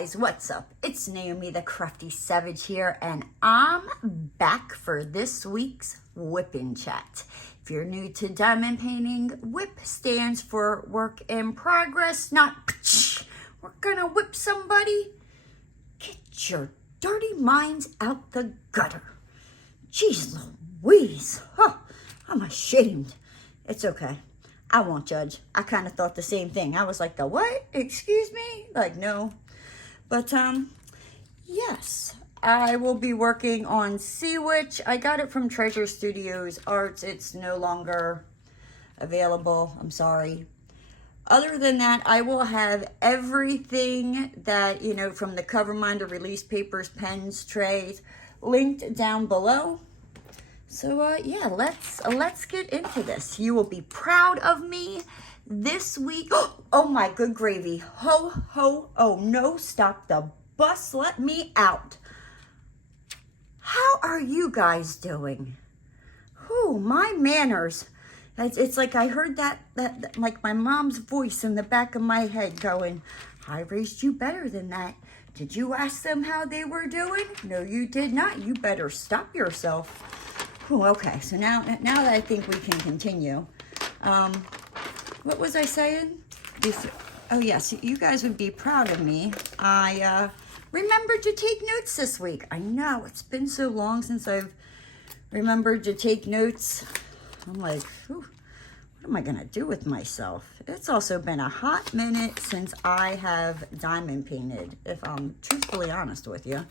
guys, what's up? It's Naomi the Crafty Savage here, and I'm back for this week's Wip Chat. If you're new to diamond painting, WIP stands for work in progress, not we're gonna whip somebody. Get your dirty minds out the gutter. Jeez Louise, I'm ashamed. It's okay. I won't judge. I kind of thought the same thing. I was like, the what? Excuse me? Like, no. But, yes. I will be working on Sea Witch. I got it from Treasure Studios Arts. It's no longer available. I'm sorry. Other than that, I will have everything that, you know, from the Coverminder release papers, pens, trays, linked down below. So, yeah, let's get into this. You will be proud of me this week. Oh, my good gravy. Ho, ho, oh, no, stop the bus. Let me out. How are you guys doing? Ooh, my manners. It's like I heard that like my mom's voice in the back of my head going, I raised you better than that. Did you ask them how they were doing? No, you did not. You better stop yourself. Ooh, okay, so now that I think we can continue. What was I saying? Oh, yes, you guys would be proud of me. I remembered to take notes this week. I know, it's been so long since I've remembered to take notes. I'm like, what am I going to do with myself? It's also been a hot minute since I have diamond painted, if I'm truthfully honest with you.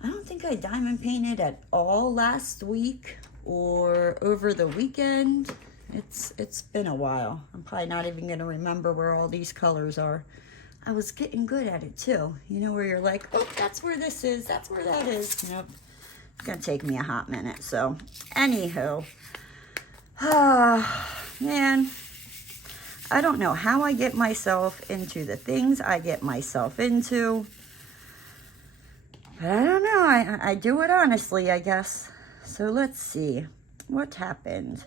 I don't think I diamond painted at all last week or over the weekend. It's been a while. I'm probably not even going to remember where all these colors are. I was getting good at it too. You know, where you're like, oh, that's where this is. That's where that is. Nope. It's going to take me a hot minute. So, anywho. Man. I don't know how I get myself into the things I get myself into. But I don't know. I do it honestly, I guess. So let's see. What happened?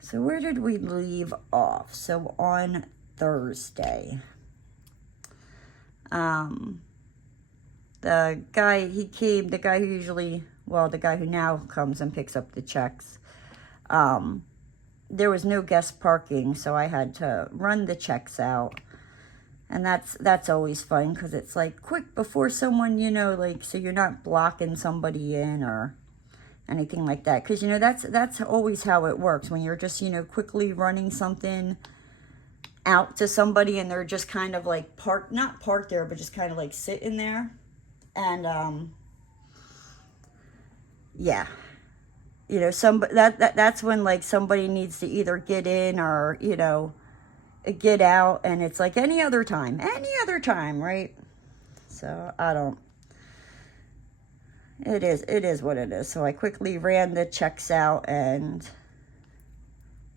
So where did we leave off? So on Thursday. The guy, he came, the guy who usually, well, the guy who now comes and picks up the checks. There was no guest parking, so I had to run the checks out. And that's always fun because it's like quick before someone, you know, like, so you're not blocking somebody in or anything like that. Because, you know, that's always how it works when you're just, you know, quickly running something out to somebody and they're just kind of like not parked there, but just kind of like sitting there. And, yeah, you know, that's when like somebody needs to either get in or, you know, get out, and it's like any other time, right? So it is what it is. So I quickly ran the checks out, and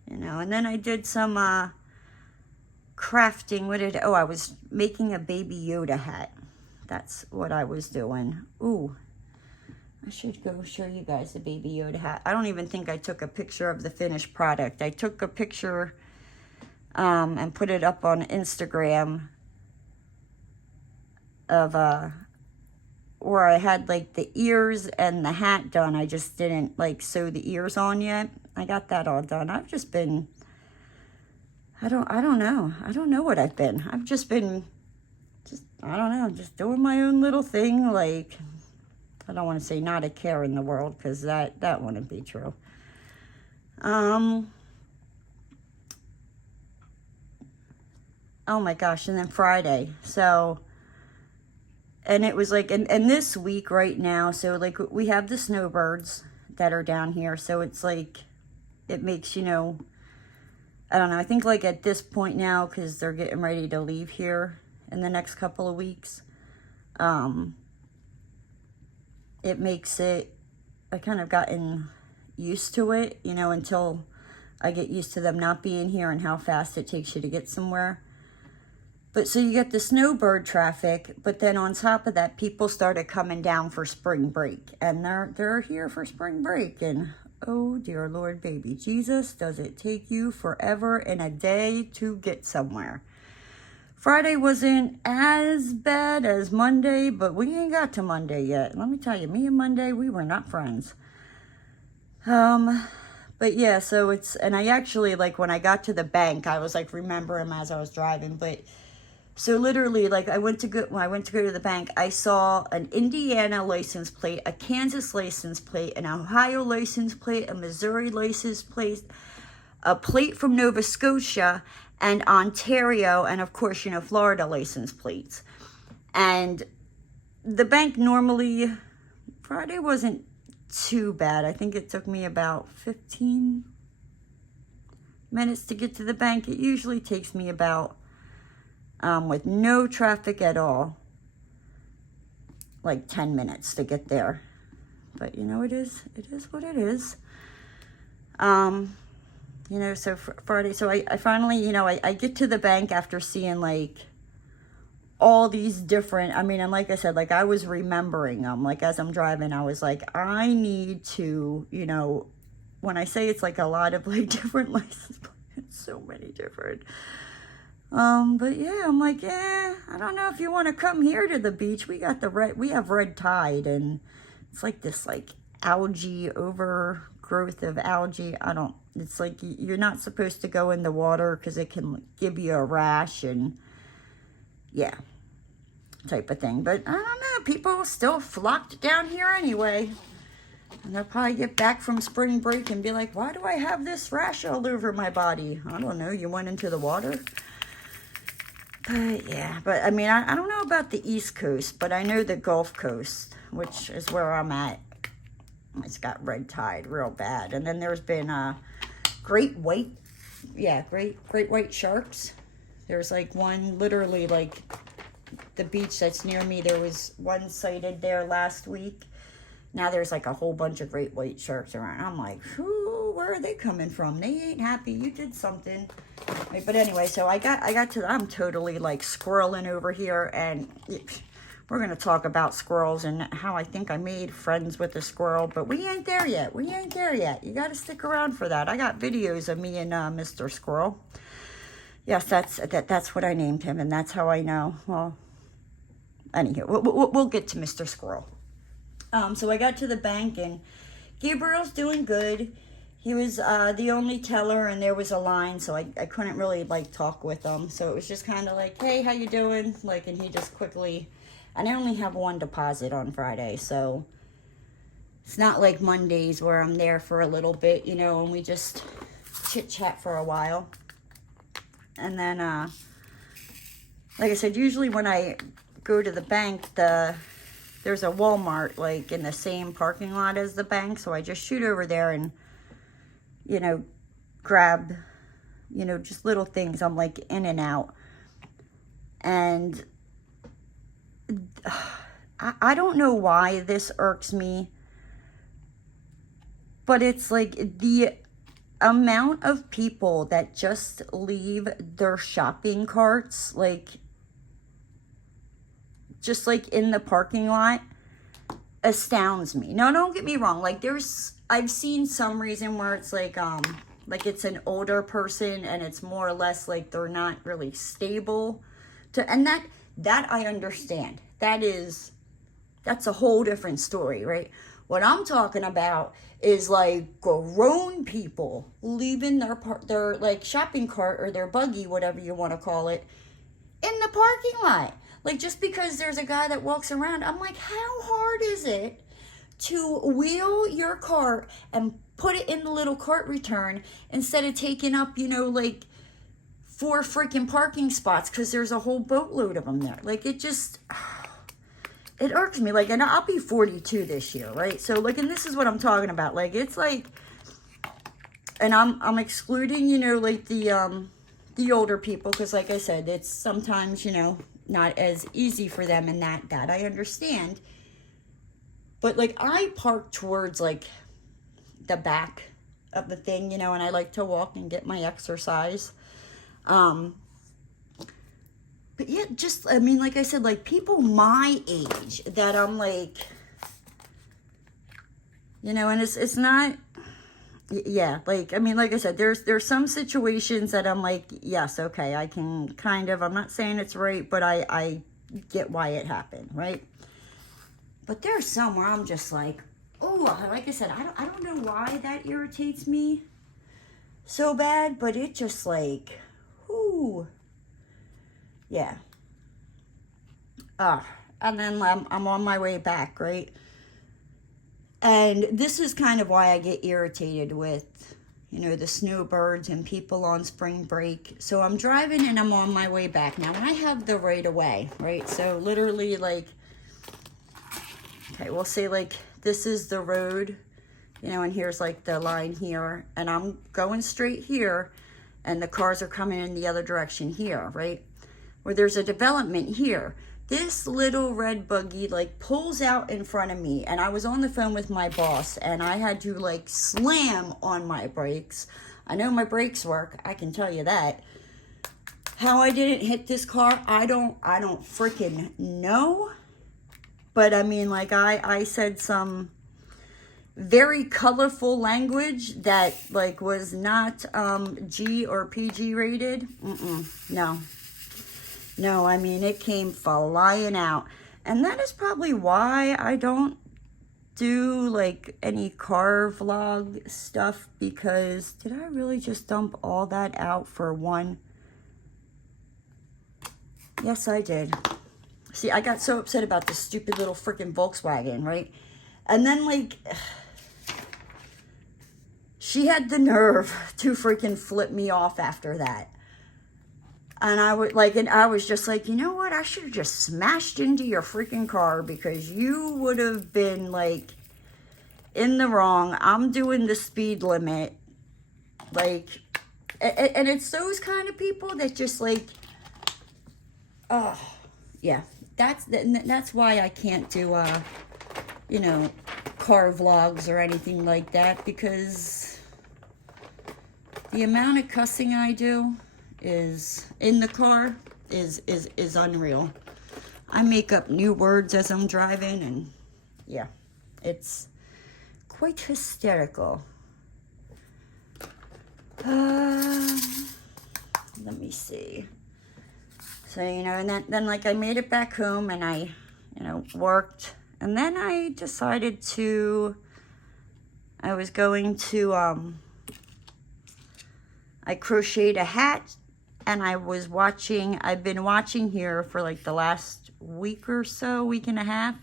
you know, and then I did some crafting. I was making a Baby Yoda hat. That's what I was doing. Ooh, I should go show you guys the Baby Yoda hat. I don't even think I took a picture of the finished product. I took a picture and put it up on Instagram of where I had like the ears and the hat done. I just didn't like sew the ears on yet. I got that all done. I've just been, I don't know. I don't know what I've been. I've just been, I don't know, just doing my own little thing. Like, I don't want to say not a care in the world, because that wouldn't be true. Oh my gosh, and then Friday. So, and it was like, and this week right now, so like we have the snowbirds that are down here. So it's like, it makes, you know, I don't know, I think like at this point now, because they're getting ready to leave here in the next couple of weeks, it makes it, I kind of gotten used to it, you know, until I get used to them not being here and how fast it takes you to get somewhere. But so you get the snowbird traffic, but then on top of that, people started coming down for spring break, and they're here for spring break. And oh dear Lord, baby Jesus, does it take you forever and a day to get somewhere? Friday wasn't as bad as Monday, but we ain't got to Monday yet. Let me tell you, me and Monday, we were not friends. But yeah, so it's, and I actually, like, when I got to the bank, I was like, remember him as I was driving, but so literally, like, when I went to go to the bank, I saw an Indiana license plate, a Kansas license plate, an Ohio license plate, a Missouri license plate, a plate from Nova Scotia, and Ontario, and of course, you know, Florida license plates. And the bank normally, Friday wasn't too bad. I think it took me about 15 minutes to get to the bank. It usually takes me about, with no traffic at all, like 10 minutes to get there. But, you know, it is what it is. You know, so Friday, so I finally, you know, I get to the bank after seeing, like, all these different, I mean, and like I said, like, I was remembering them, like, as I'm driving, I was like, I need to, you know, when I say it's, like, a lot of, like, different license plates, so many different, but yeah, I'm like, I don't know if you want to come here to the beach. We got we have red tide, and it's like this, like, algae, overgrowth of algae. It's like you're not supposed to go in the water because it can give you a rash, and yeah, type of thing. But I don't know, people still flocked down here anyway. And they'll probably get back from spring break and be like, why do I have this rash all over my body? I don't know, you went into the water? But yeah, but I mean, I don't know about the East Coast, but I know the Gulf Coast, which is where I'm at. It's got red tide real bad. And then there's been great white sharks. There's like one, literally, like, the beach that's near me, there was one sighted there last week. Now there's like a whole bunch of great white sharks around. I'm like, where are they coming from? They ain't happy. You did something. Right, but anyway, so I'm totally, like, squirreling over here, and we're going to talk about squirrels and how I think I made friends with a squirrel, but we ain't there yet. We ain't there yet. You got to stick around for that. I got videos of me and Mr. Squirrel. Yes, that's what I named him, and that's how I know. Well, anywho, we'll get to Mr. Squirrel. So I got to the bank, and Gabriel's doing good. He was the only teller, and there was a line, so I couldn't really, like, talk with him. So it was just kind of like, hey, how you doing? Like, and he just quickly, and I only have one deposit on Friday, so it's not like Mondays where I'm there for a little bit, you know, and we just chit-chat for a while. And then, like I said, usually when I go to the bank, there's a Walmart, like, in the same parking lot as the bank, so I just shoot over there and, you know, grab, you know, just little things. I'm, like, in and out. And I don't know why this irks me, but it's like the amount of people that just leave their shopping carts, like, just, like, in the parking lot, astounds me. No, don't get me wrong. Like, I've seen some reason where it's like it's an older person, and it's more or less like they're not really stable and that I understand. That's a whole different story, right? What I'm talking about is, like, grown people leaving their like shopping cart or their buggy, whatever you want to call it, in the parking lot. Like, just because there's a guy that walks around, I'm like, how hard is it to wheel your cart and put it in the little cart return instead of taking up, you know, like, 4 freaking parking spots because there's a whole boatload of them there. Like, it irks me. Like, and I'll be 42 this year, right? So, like, and this is what I'm talking about. Like, it's like, and I'm excluding, you know, like, the older people, because, like I said, it's sometimes, you know, not as easy for them, and that I understand. But, like, I park towards, like, the back of the thing, you know, and I like to walk and get my exercise. But yeah, just, I mean, like I said, like, people my age that I'm like, you know, and it's not, yeah, like, I mean, like I said, there's some situations that I'm like, yes, okay, I can kind of, I'm not saying it's right, but I get why it happened, right? But there's some where I'm just like, oh, like I said, I don't know why that irritates me so bad, but it just like, ooh, yeah. And then I'm on my way back, right? And this is kind of why I get irritated with, you know, the snowbirds and people on spring break. So I'm driving and I'm on my way back. Now, I have the right of way, right? So literally, like, okay, we'll say, like, this is the road, you know, and here's, like, the line here. And I'm going straight here, and the cars are coming in the other direction here, right? Where there's a development here. This little red buggy, like, pulls out in front of me, and I was on the phone with my boss, and I had to, like, slam on my brakes. I know my brakes work, I can tell you that. How I didn't hit this car, I don't freaking know. But, I mean, like, I said some very colorful language that, like, was not G or PG rated. No, I mean, it came flying out. And that is probably why I don't do, like, any car vlog stuff, because did I really just dump all that out for one? Yes, I did. See, I got so upset about this stupid little freaking Volkswagen, right? And then, like, she had the nerve to freaking flip me off after that. And I was just like, you know what? I should have just smashed into your freaking car, because you would have been, like, in the wrong. I'm doing the speed limit. Like, and it's those kind of people that just, like, oh, yeah. That's why I can't do, you know, car vlogs or anything like that, because the amount of cussing I do is in the car is unreal. I make up new words as I'm driving, and yeah, it's quite hysterical. Let me see. So, you know, and then like I made it back home, and I, you know, worked, and then I decided I was going to I crocheted a hat. And I've been watching here for like the last week or so, week and a half,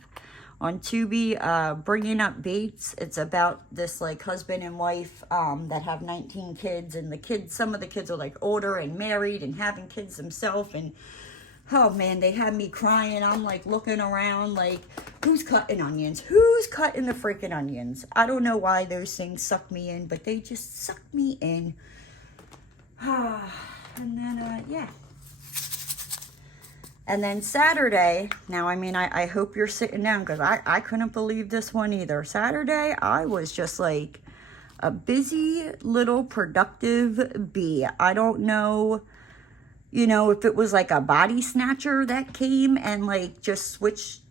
on Tubi, Bringing Up Bates. It's about this like husband and wife that have 19 kids, and some of the kids are like older and married and having kids themselves. And oh man, they had me crying. I'm like looking around like, who's cutting onions? Who's cutting the freaking onions? I don't know why those things suck me in, but they just suck me in. And then, yeah. And then Saturday, now, I mean, I hope you're sitting down, because I couldn't believe this one either. Saturday, I was just like a busy little productive bee. I don't know, you know, if it was like a body snatcher that came and like just switched.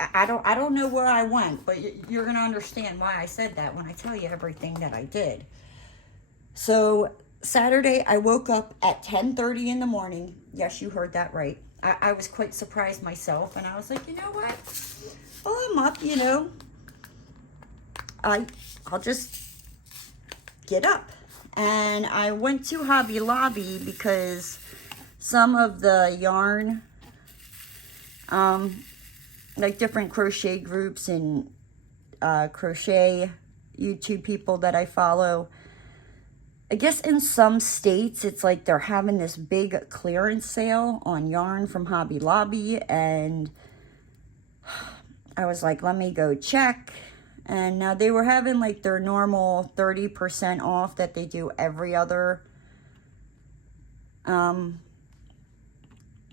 I don't know where I went, but you're going to understand why I said that when I tell you everything that I did. So Saturday, I woke up at 10:30 in the morning. Yes, you heard that right. I was quite surprised myself, and I was like, you know what? Well, I'm up, you know. I'll just get up. And I went to Hobby Lobby because some of the yarn, like different crochet groups and crochet YouTube people that I follow, I guess in some states, it's like they're having this big clearance sale on yarn from Hobby Lobby, and I was like, let me go check. And they were having like their normal 30% off that they do every other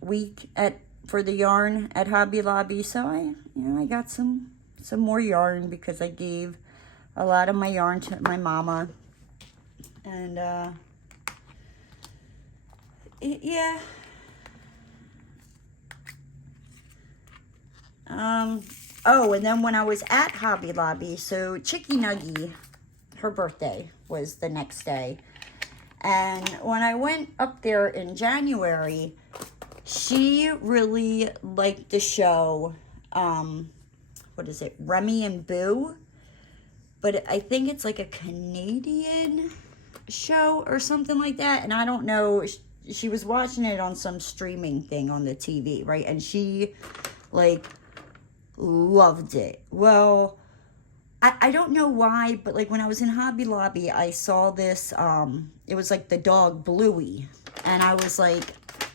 week for the yarn at Hobby Lobby. So I got some more yarn, because I gave a lot of my yarn to my mama. And, yeah. Oh, and then when I was at Hobby Lobby, so Chicky Nuggy, her birthday was the next day. And when I went up there in January, she really liked the show, what is it, Remy and Boo? But I think it's like a Canadian show or something like that. And I don't know, she was watching it on some streaming thing on the TV, right? And she, like, loved it. Well, I don't know why, but like when I was in Hobby Lobby, I saw this, it was like the dog Bluey. And I was like,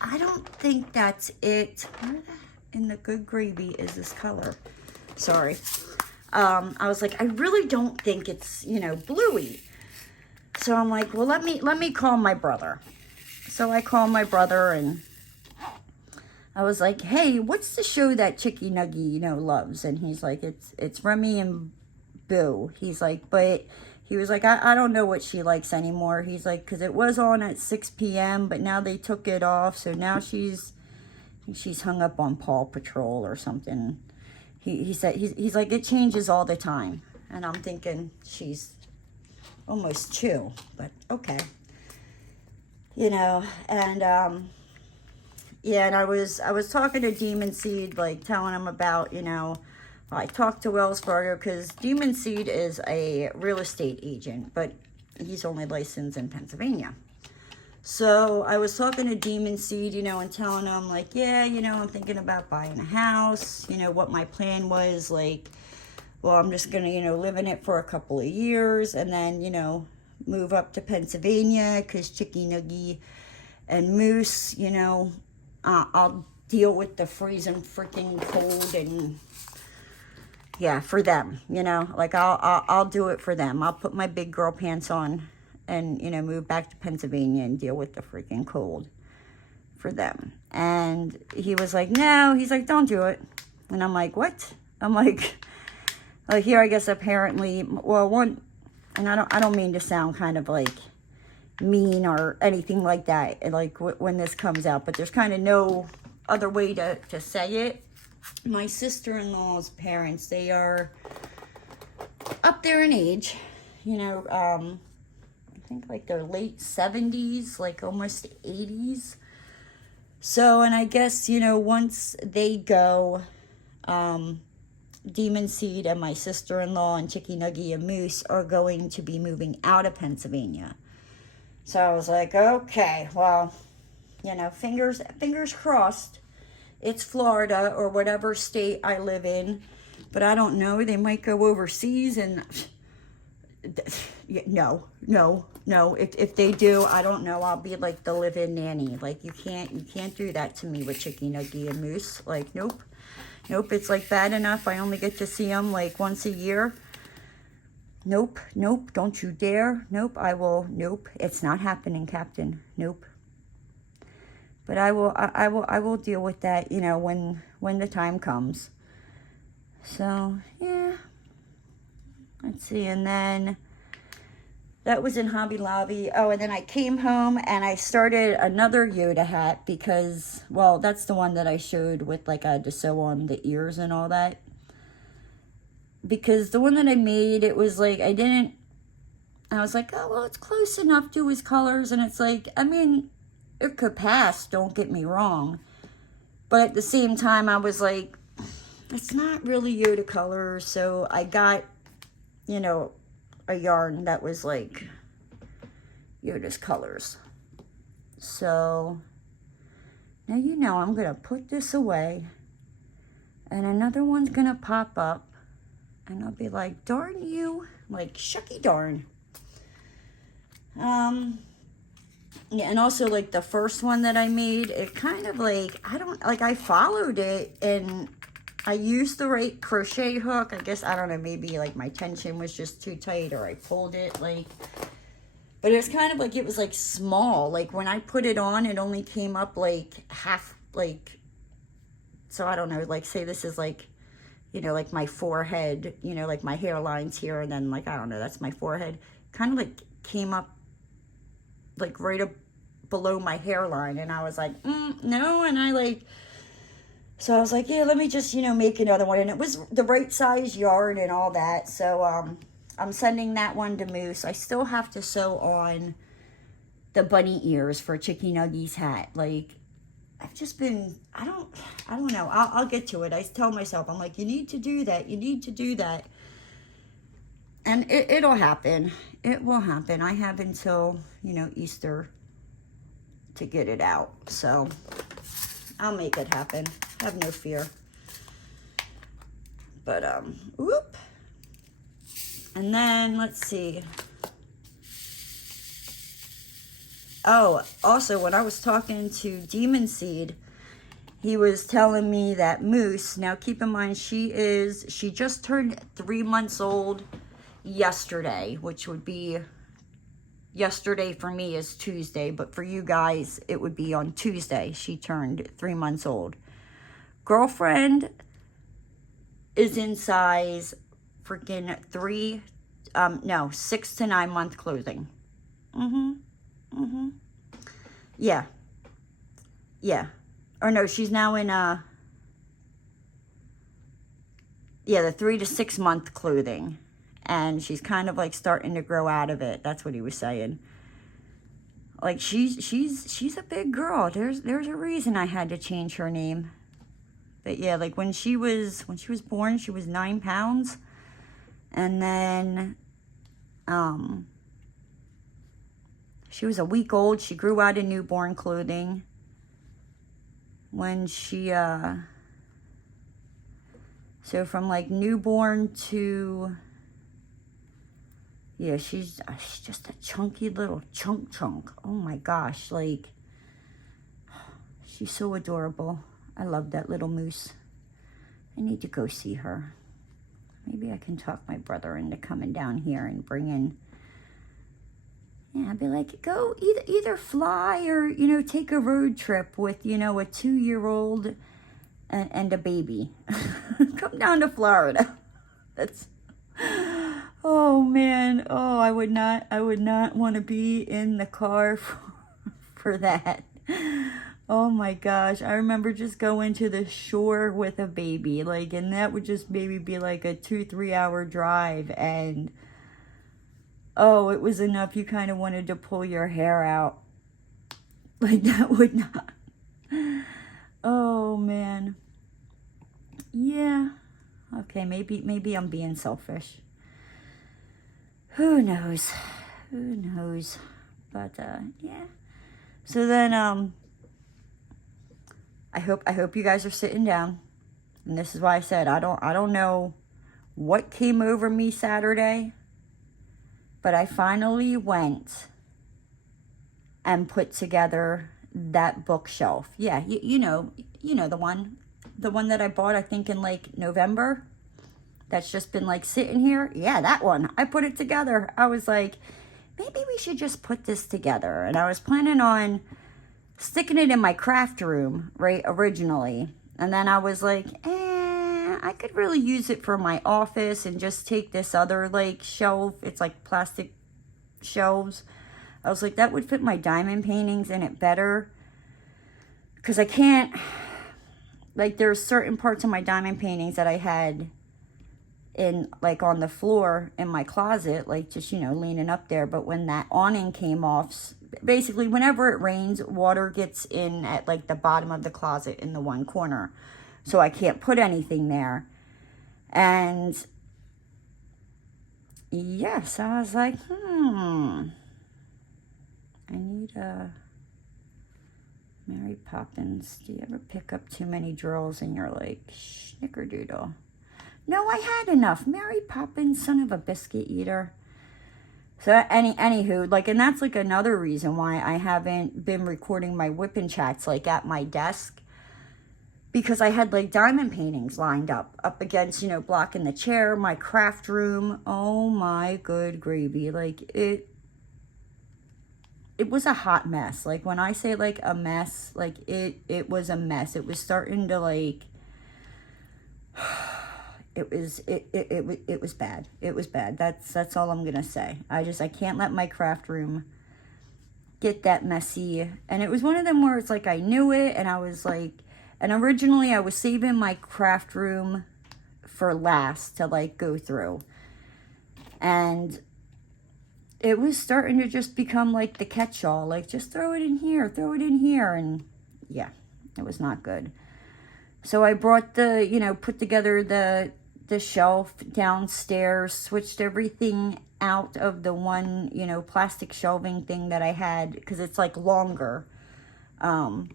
I don't think that's it. Where in the good gravy is this color? Sorry. I was like, I really don't think it's, you know, Bluey. So I'm like, well, let me call my brother. So I called my brother and I was like, hey, what's the show that Chicky Nuggy, you know, loves? And he's like, it's Remy and Boo. He's like, but he was like, I don't know what she likes anymore. He's like, because it was on at 6 p.m., but now they took it off. So now she's hung up on Paw Patrol or something. He said, he's like, it changes all the time. And I'm thinking she's almost 2, but okay. You know, and yeah, and I was talking to Demon Seed, like telling him about, you know, I talked to Wells Fargo because Demon Seed is a real estate agent, but he's only licensed in Pennsylvania. So I was talking to Demon Seed, you know, and telling him like, yeah, you know, I'm thinking about buying a house, you know, what my plan was, like, well, I'm just going to, you know, live in it for a couple of years and then, you know, move up to Pennsylvania because Chicky Nuggy and Moose, you know, I'll deal with the freezing freaking cold and yeah, for them, you know, like I'll do it for them. I'll put my big girl pants on and, you know, move back to Pennsylvania and deal with the freaking cold for them. And he was like, no, he's like, don't do it. And I'm like, what? I'm like here, I guess apparently, well, one, and I don't mean to sound kind of like mean or anything like that, like when this comes out, but there's kind of no other way to say it. My sister-in-law's parents, they are up there in age, you know, I think like they're late 70s, like almost 80s. So, and I guess, you know, once they go, Demon Seed and my sister-in-law and Chicky Nuggy and Moose are going to be moving out of Pennsylvania. So I was like, okay, well, you know, fingers crossed. It's Florida or whatever state I live in, but I don't know. They might go overseas and no. If they do, I don't know. I'll be like the live-in nanny. Like you can't do that to me with Chicky Nuggy and Moose. Like nope. It's like bad enough. I only get to see them like once a year. Nope. Don't you dare. Nope. Nope. It's not happening, Captain. Nope. But I will deal with that, you know, when the time comes. So, yeah. Let's see. And then that was in Hobby Lobby. Oh, and then I came home and I started another Yoda hat because, well, that's the one that I showed with, like, I had to sew on the ears and all that. Because the one that I made, it was like, I was like, oh, well, it's close enough to his colors. And it's like, I mean, it could pass, don't get me wrong. But at the same time, I was like, it's not really Yoda color. So I got, you know, a yarn that was like Yoda's colors. So now, you know, I'm going to put this away. And another one's going to pop up. And I'll be like, darn you. Like, shucky darn. Yeah, and also, like, the first one that I made, it kind of, like, I followed it, and I used the right crochet hook. I guess, I don't know, maybe, like, my tension was just too tight, or I pulled it, like, but it was kind of, like, it was, like, small. Like, when I put it on, it only came up, like, half, like, so I don't know, like, say this is, like, you know, like, my forehead, you know, like, my hairline's here, and then, like, I don't know, that's my forehead. Kind of, like, came up like right up below my hairline, and I was like, no, and so I was like, yeah, let me just, you know, make another one, and it was the right size yarn and all that, so, I'm sending that one to Moose. I still have to sew on the bunny ears for Chicky Nuggy's hat. Like, I've just been, I don't know. I'll get to it. I tell myself, I'm like, you need to do that. You need to do that. And it'll happen. It will happen. I have until, you know, Easter to get it out. So I'll make it happen. Have no fear. But, whoop. And then, let's see. Oh, also, when I was talking to Demon Seed, he was telling me that Moose, now keep in mind, she just turned 3 months old yesterday, which would be, yesterday for me is Tuesday, but for you guys, it would be on Tuesday. She turned 3 months old. Girlfriend is in size freaking 6 to 9 month clothing. Yeah. Or no, she's now in the 3 to 6 month clothing. And she's kind of like starting to grow out of it. That's what he was saying. Like, she's a big girl. There's a reason I had to change her name. But yeah, like when she was born, she was 9 pounds. And then she was a week old. She grew out of newborn clothing. When she so from like newborn to, yeah, she's just a chunky little chunk. Oh my gosh, like, she's so adorable. I love that little Moose. I need to go see her. Maybe I can talk my brother into coming down here and bring in, yeah, I'd be like, go either fly or, you know, take a road trip with, you know, a 2-year-old and a baby. Come down to Florida. That's, oh man, oh, I would not want to be in the car for that. Oh my gosh, I remember just going to the shore with a baby, like, and that would just maybe be like a 2-3 hour drive, and oh, it was enough. You kind of wanted to pull your hair out. Like, that would not. Oh man. Yeah. Okay, maybe I'm being selfish. Who knows? Who knows? But yeah. So then I hope you guys are sitting down. And this is why I said I don't know what came over me Saturday, but I finally went and put together that bookshelf. Yeah, you know the one that I bought, I think in like November. That's just been like sitting here. Yeah, that one. I put it together. I was like, maybe we should just put this together. And I was planning on sticking it in my craft room, right, originally. And then I was like, I could really use it for my office and just take this other, like, shelf. It's like plastic shelves. I was like, that would fit my diamond paintings in it better. Because I can't, like, there's certain parts of my diamond paintings that I had in, like, on the floor in my closet, like, just, you know, leaning up there. But when that awning came off, basically whenever it rains, water gets in at like the bottom of the closet in the one corner, so I can't put anything there. And yes, I was like, I need a Mary Poppins. Do you ever pick up too many drills and you're like, snickerdoodle? No, I had enough. Mary Poppins, son of a biscuit eater. So anywho, like, and that's like another reason why I haven't been recording my Wip Chats like at my desk, because I had like diamond paintings lined up against, you know, blocking the chair, my craft room. Oh my good gravy. Like, it was a hot mess. Like, when I say like a mess, like it was a mess. It was starting to like, it was bad. It was bad. That's all I'm gonna say. I can't let my craft room get that messy. And it was one of them where it's like I knew it, and I was like, and originally I was saving my craft room for last to like go through. And it was starting to just become like the catch-all, like just throw it in here, and yeah, it was not good. So I brought put together the shelf downstairs, switched everything out of the one, plastic shelving thing that I had, because it's like longer. And,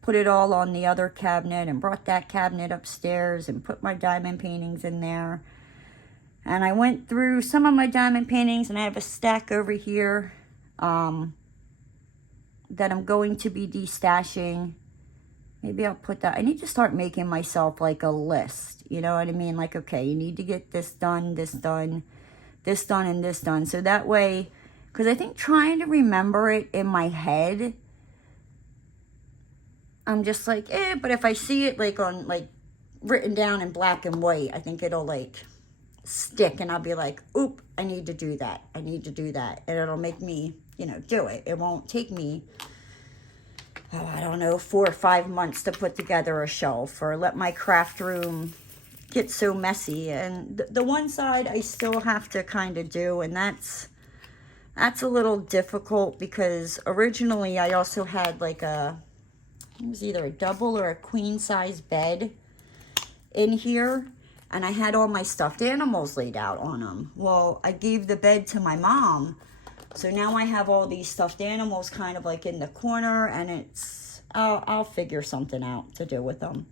put it all on the other cabinet and brought that cabinet upstairs and put my diamond paintings in there. And I went through some of my diamond paintings, and I have a stack over here that I'm going to be destashing. Maybe I'll put that. I need to start making myself like a list. You know what I mean? Like, okay, you need to get this done, this done, this done, and this done. So that way, because I think trying to remember it in my head, I'm just like, but if I see it like on like written down in black and white, I think it'll like stick, and I'll be like, oop, I need to do that. I need to do that. And it'll make me, do it. It won't take me, I don't know, 4 or 5 months to put together a shelf, or let my craft room get so messy. And the one side I still have to kind of do, and that's a little difficult, because originally I also had like it was either a double or a queen size bed in here, and I had all my stuffed animals laid out on them. Well, I gave the bed to my mom, so now I have all these stuffed animals kind of like in the corner, and I'll figure something out to do with them.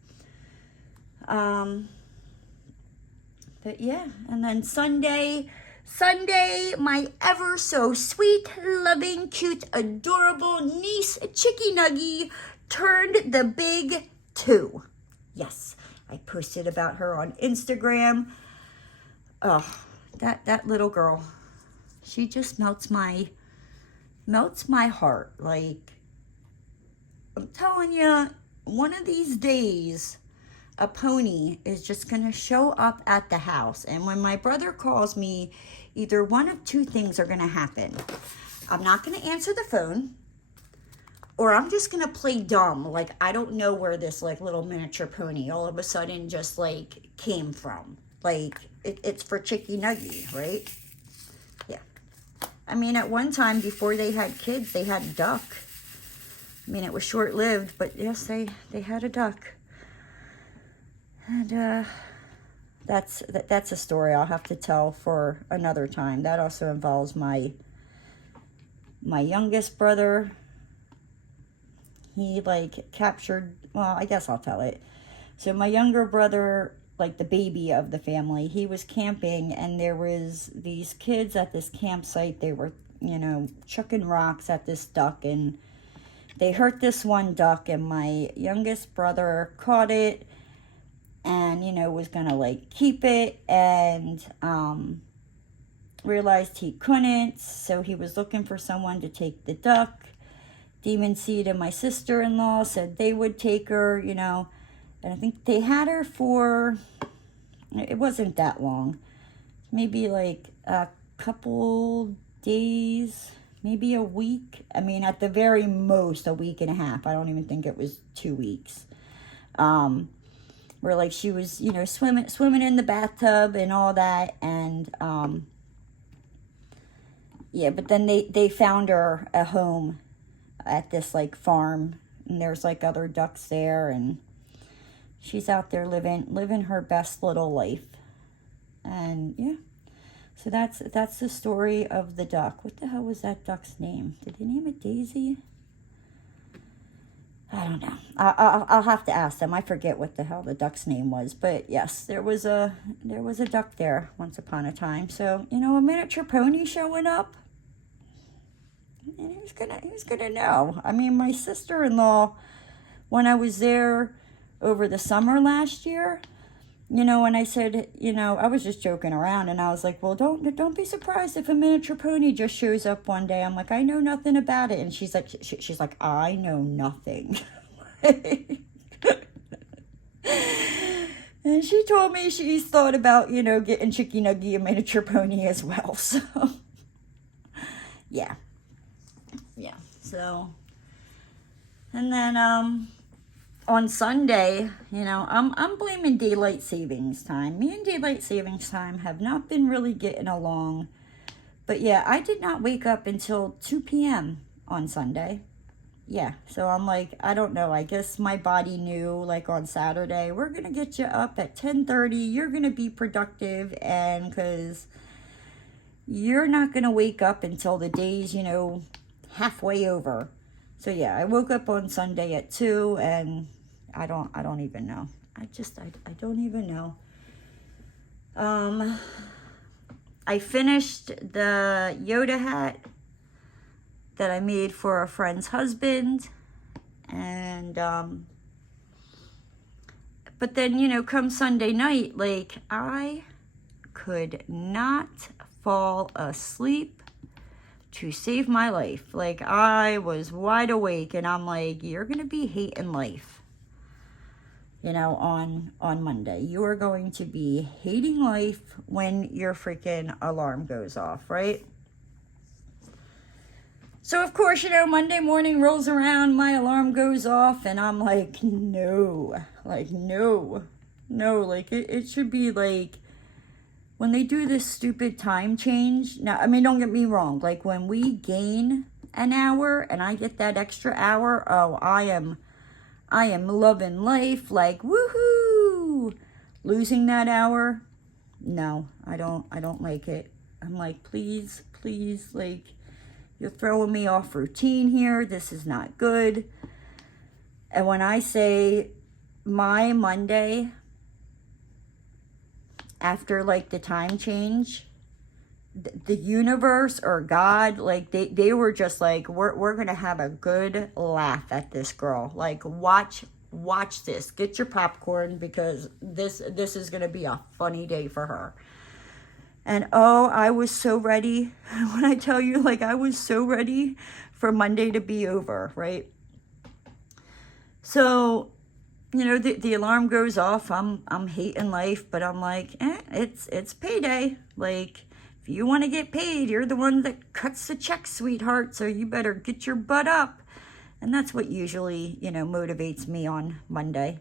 But yeah, and then Sunday, my ever so sweet, loving, cute, adorable niece, Chicky Nuggy, turned the big 2. Yes, I posted about her on Instagram. Oh, that little girl, she just melts my heart. Like, I'm telling you, one of these days, a pony is just going to show up at the house. And when my brother calls me, either one of two things are going to happen. I'm not going to answer the phone, or I'm just going to play dumb. Like, I don't know where this, like, little miniature pony all of a sudden just, like, came from. Like, it's for Chicky Nuggy, right? Yeah. I mean, at one time, before they had kids, they had a duck. I mean, it was short-lived, but yes, they had a duck. And that's a story I'll have to tell for another time. That also involves my youngest brother. He, like, captured, well, I guess I'll tell it. So my younger brother, like the baby of the family, he was camping, and there was these kids at this campsite. They were, chucking rocks at this duck, and they hurt this one duck, and my youngest brother caught it and, was gonna, like, keep it, and realized he couldn't, so he was looking for someone to take the duck. Demon Seed and my sister-in-law said they would take her, and I think they had her for, it wasn't that long, maybe like a couple days, maybe a week. I mean, at the very most, a week and a half. I don't even think it was 2 weeks. Where, like, she was, swimming in the bathtub and all that, and yeah, but then they found her a home at this, like, farm, and there's, like, other ducks there, and she's out there living her best little life. And yeah, so that's the story of the duck. What the hell was that duck's name? Did they name it Daisy? I don't know. I'll have to ask them. I forget what the hell the duck's name was, but yes, there was a duck there once upon a time. So, a miniature pony showing up, and who's gonna know? I mean, my sister-in-law, when I was there over the summer last year, when I said, I was just joking around, and I was like, well, don't be surprised if a miniature pony just shows up one day. I'm like, I know nothing about it. And she's like, I know nothing. And she told me she's thought about, getting Chicky Nuggy a miniature pony as well. So, yeah. So, and then, on Sunday, you know, I'm blaming daylight savings time. Me and daylight savings time have not been really getting along. But yeah, I did not wake up until 2 p.m. on Sunday. Yeah, so I'm like, I don't know. I guess my body knew, like, on Saturday, we're going to get you up at 10:30. You're going to be productive, and because you're not going to wake up until the day's, you know, halfway over. So yeah, I woke up on Sunday at 2, and I don't even know. I don't even know. I finished the Yoda hat that I made for a friend's husband, and but then, you know, come Sunday night, like, I could not fall asleep to save my life. Like, I was wide awake, and I'm like, you're gonna be hating life, you know, on Monday. You are going to be hating life when your freaking alarm goes off, right? So, of course, you know, Monday morning rolls around, my alarm goes off, and I'm like, no. Like, no. No, like, it should be, like, when they do this stupid time change. Now, I mean, don't get me wrong. Like, when we gain an hour and I get that extra hour, oh, I am loving life. Like, woohoo! Losing that hour, no, I don't like it. I'm like, please, like, you're throwing me off routine here. This is not good. And when I say my Monday, after, like, the time change, the universe or God, like, they were just like, we're going to have a good laugh at this girl. Like, watch this. Get your popcorn, because this is going to be a funny day for her. And oh, I was so ready. When I tell you, like, I was so ready for Monday to be over, right? So, you know, the alarm goes off. I'm hating life, but I'm like, it's payday. Like, if you want to get paid, you're the one that cuts the check, sweetheart. So you better get your butt up. And that's what usually, you know, motivates me on Monday.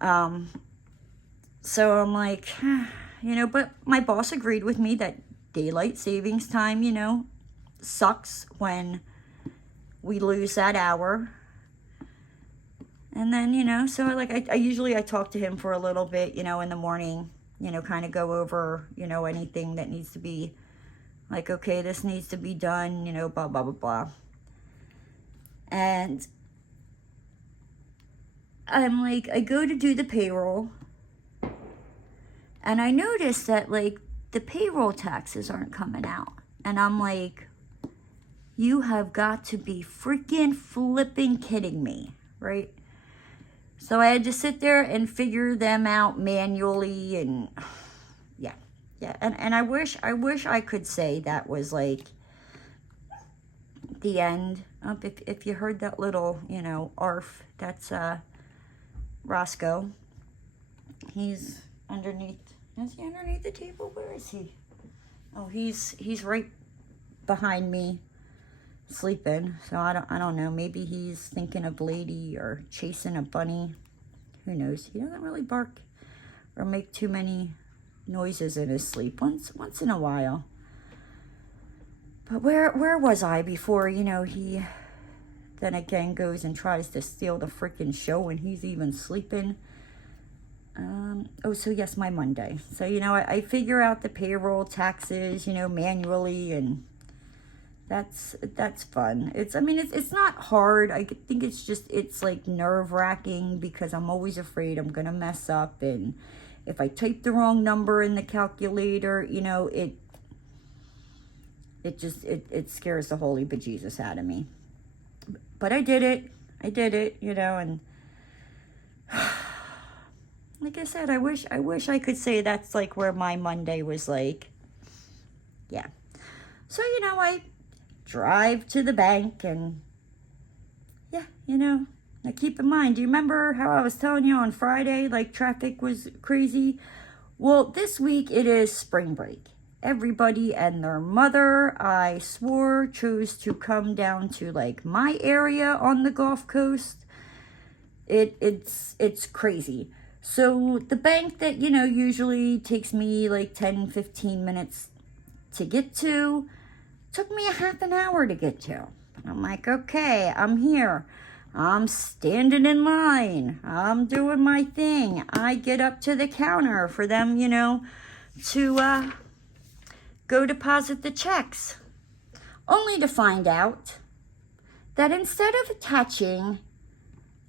So I'm like, you know, but my boss agreed with me that daylight savings time, you know, sucks when we lose that hour. And then, you know, so like I usually talk to him for a little bit, you know, in the morning, you know, kind of go over, you know, anything that needs to be, like, okay, this needs to be done, you know, blah, blah, blah, blah. And I'm like, I go to do the payroll, and I noticed that, like, the payroll taxes aren't coming out. And I'm like, you have got to be freaking flipping kidding me, right? So I had to sit there and figure them out manually, and yeah. And I wish I could say that was, like, the end. If you heard that little, you know, arf, that's Roscoe. He's underneath. Is he underneath the table? Where is he? Oh, he's right behind me, sleeping. So I don't know. Maybe he's thinking of Lady or chasing a bunny. Who knows? He doesn't really bark or make too many noises in his sleep. Once in a while. But where was I before, you know, he then again goes and tries to steal the freaking show when he's even sleeping. Oh, so yes, my Monday. So, you know, I figure out the payroll taxes, you know, manually, and that's fun. I mean, it's not hard. I think it's like nerve-wracking, because I'm always afraid I'm gonna mess up, and if I type the wrong number in the calculator, you know, it scares the holy bejesus out of me. But I did it, you know, and like I said, I wish I could say that's, like, where my Monday was, like, yeah. So, you know, I drive to the bank, and yeah, you know, now keep in mind, do you remember how I was telling you on Friday, like, traffic was crazy? Well, this week it is spring break. Everybody and their mother, I swore, chose to come down to, like, my area on the Gulf Coast. It's crazy. So the bank that, usually takes me like 10-15 minutes to get to, took me a half an hour to get to. I'm like, okay, I'm here. I'm standing in line. I'm doing my thing. I get up to the counter for them, to go deposit the checks. Only to find out that instead of attaching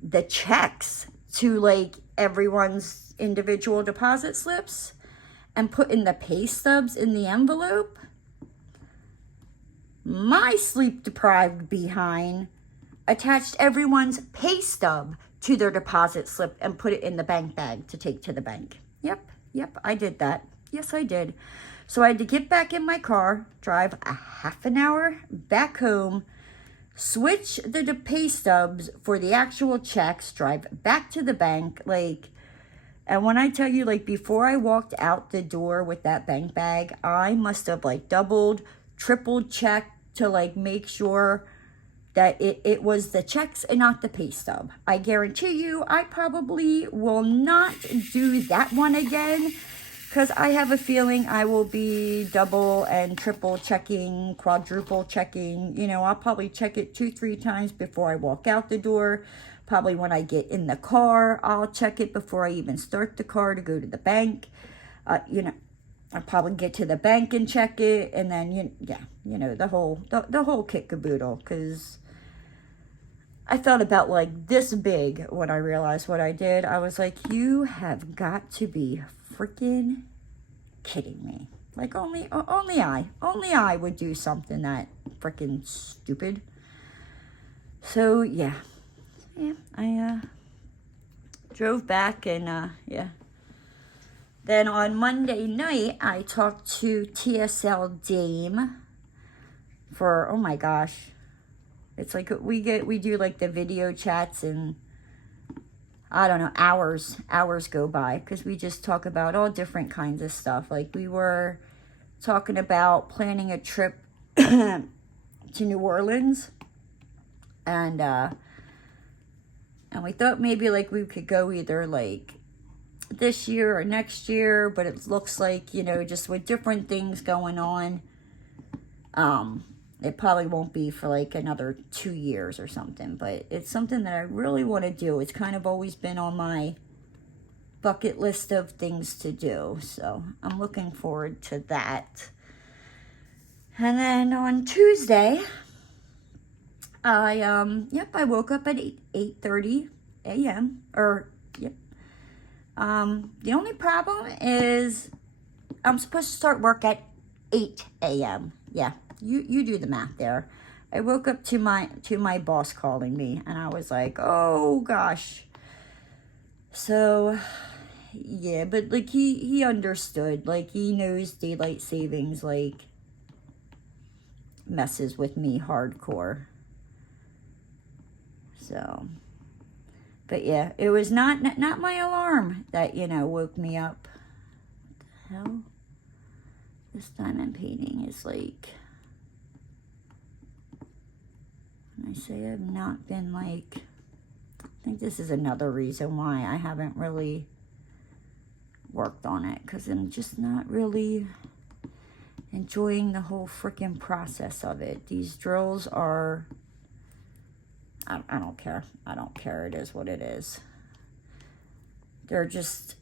the checks to like everyone's individual deposit slips and putting the pay stubs in the envelope, my sleep deprived behind attached everyone's pay stub to their deposit slip and put it in the bank bag to take to the bank. Yep, I did that. Yes, I did. So I had to get back in my car, drive a half an hour back home, switch the pay stubs for the actual checks, drive back to the bank, and when I tell you, before I walked out the door with that bank bag, I must have, doubled, tripled checked to, make sure that it was the checks and not the pay stub. I guarantee you, I probably will not do that one again, because I have a feeling I will be double and triple checking, quadruple checking. I'll probably check it 2-3 times before I walk out the door. Probably when I get in the car, I'll check it before I even start the car to go to the bank. I'll probably get to the bank and check it. And then, the whole kit caboodle. Because I felt about this big when I realized what I did. I was like, you have got to be freaking kidding me. Only I would do something that freaking stupid. So I drove back and then on Monday night I talked to TSL Dame for, oh my gosh, it's we do the video chats, and I don't know, hours go by, because we just talk about all different kinds of stuff. We were talking about planning a trip to New Orleans, and we thought maybe we could go either this year or next year, but it looks just with different things going on, it probably won't be for another 2 years or something, but it's something that I really want to do. It's kind of always been on my bucket list of things to do, so I'm looking forward to that. And then on Tuesday, I woke up at 8:30 a.m. The only problem is I'm supposed to start work at 8 a.m. Yeah, you do the math there. I woke up to my boss calling me, and I was like, oh gosh. So yeah, but he understood. He knows daylight savings messes with me hardcore. So, but yeah, it was not my alarm that, woke me up. What the hell? This diamond painting is when I say I've not been I think this is another reason why I haven't really worked on it, because I'm just not really enjoying the whole freaking process of it. These drills are, I don't care. I don't care. It is what it is. They're just,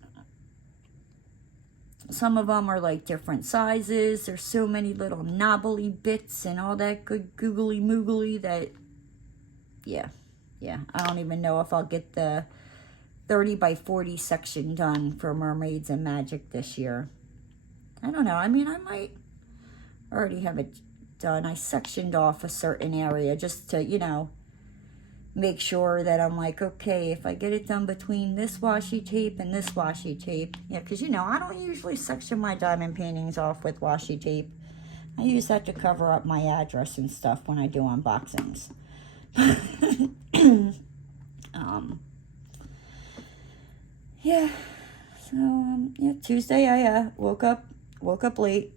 some of them are different sizes. There's so many little knobbly bits and all that good googly moogly that, yeah. I don't even know if I'll get the 30 by 40 section done for Mermaids and Magic this year. I don't know. I mean, I might already have it done. I sectioned off a certain area just to, make sure that I'm okay, if I get it done between this washi tape and this washi tape. Yeah, because, I don't usually section my diamond paintings off with washi tape. I use that to cover up my address and stuff when I do unboxings. Yeah. So, Tuesday I woke up late,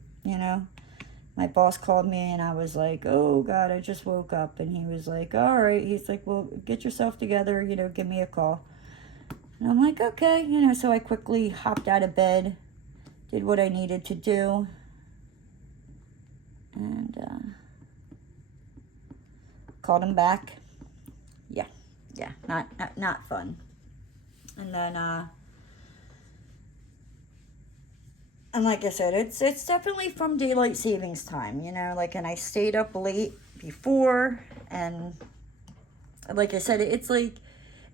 My boss called me and I was like, oh God, I just woke up. And he was like, all right. He's like, well, get yourself together, give me a call. And I'm like, okay, you know, so I quickly hopped out of bed, did what I needed to do, and called him back. Yeah, not fun. And then, and like I said, it's definitely from daylight savings time, you know, like, and I stayed up late before, and like I said, it's like,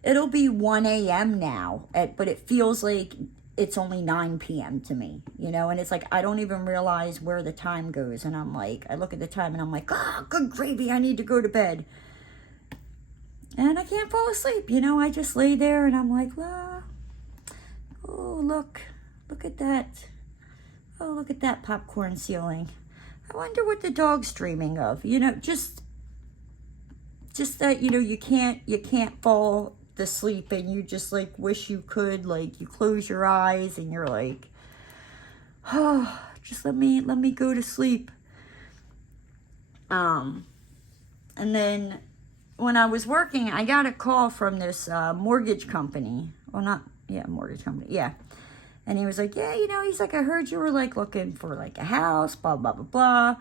it'll be 1 a.m. now, but it feels like it's only 9 p.m. to me, you know, and it's like, I don't even realize where the time goes, and I'm like, I look at the time, and I'm like, oh, good gravy, I need to go to bed. And I can't fall asleep, you know, I just lay there, and I'm like, well, oh, look at that. Oh, look at that popcorn ceiling. I wonder what the dog's dreaming of. You know, just that, you know, you can't fall asleep, and you just like wish you could, like, you close your eyes and you're like, oh, just let me go to sleep. And then when I was working, I got a call from this mortgage company. Well, mortgage company. Yeah. And he was like, yeah, you know, he's like, I heard you were like looking for like a house, blah, blah, blah, blah.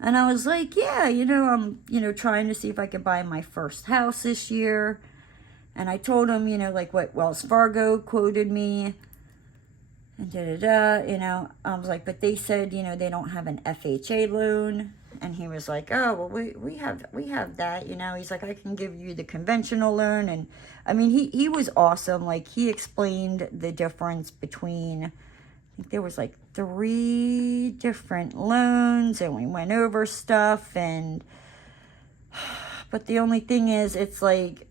And I was like, yeah, you know, I'm, you know, trying to see if I could buy my first house this year. And I told him, you know, like what Wells Fargo quoted me and you know, I was like, but they said, you know, they don't have an FHA loan. And he was like, oh, well, we have that, you know. He's like, I can give you the conventional loan. And I mean, he was awesome. Like, he explained the difference between, I think there was like 3 different loans, and we went over stuff. And but the only thing is, it's like,